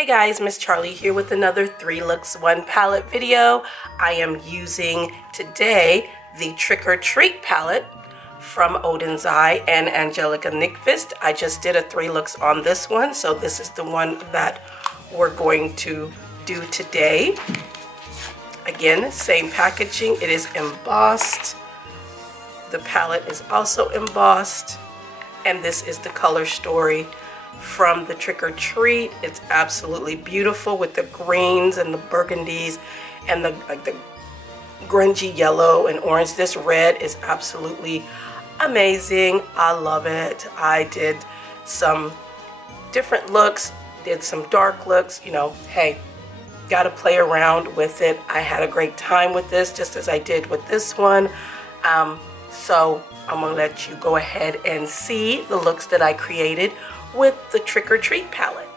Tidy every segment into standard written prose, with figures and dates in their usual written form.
Hey guys, Miss Charlie here with another 3 Looks 1 palette video. I am using today the Trick or Treat palette from Oden'S and Angelica Nyx. I just did a 3 looks on this one, so this is the one that we're going to do today. Again, same packaging. It is embossed. The palette is also embossed, and this is the color story from the Trick or Treat. It's absolutely beautiful with the greens and the burgundies and the grungy yellow and orange. This red is absolutely amazing. I love it. I did some different looks, did some dark looks. You know, hey, gotta play around with it. I had a great time with this, just as I did with this one. So I'm gonna let you go ahead and see the looks that I created with the Trick or Treat palette.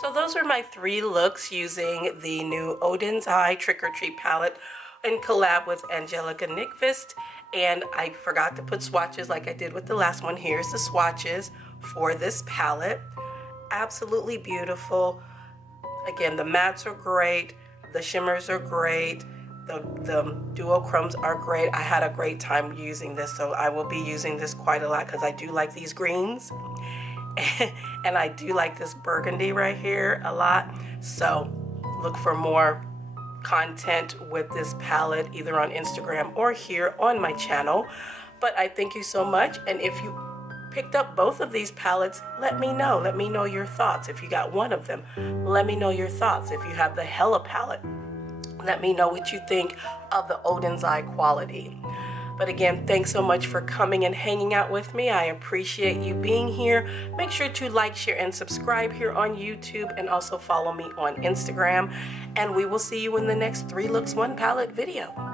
So those are my 3 looks using the new Oden'S Trick or Treat palette in collab with Angelica Nyx. And I forgot to put swatches like I did with the last one. Here's the swatches for this palette. Absolutely beautiful. Again, the mattes are great. The shimmers are great. The duochromes are great. I had a great time using this, so I will be using this quite a lot because I do like these greens. And I do like this burgundy right here a lot. So look for more content with this palette either on Instagram or here on my channel. But I thank you so much. And if you picked up both of these palettes, let me know. Let me know your thoughts. If you got one of them, let me know your thoughts. If you have the Hella palette, let me know what you think of the Oden'S quality. But again, thanks so much for coming and hanging out with me. I appreciate you being here. Make sure to like, share, and subscribe here on YouTube, and also follow me on Instagram. And we will see you in the next 3 Looks 1 Palette video.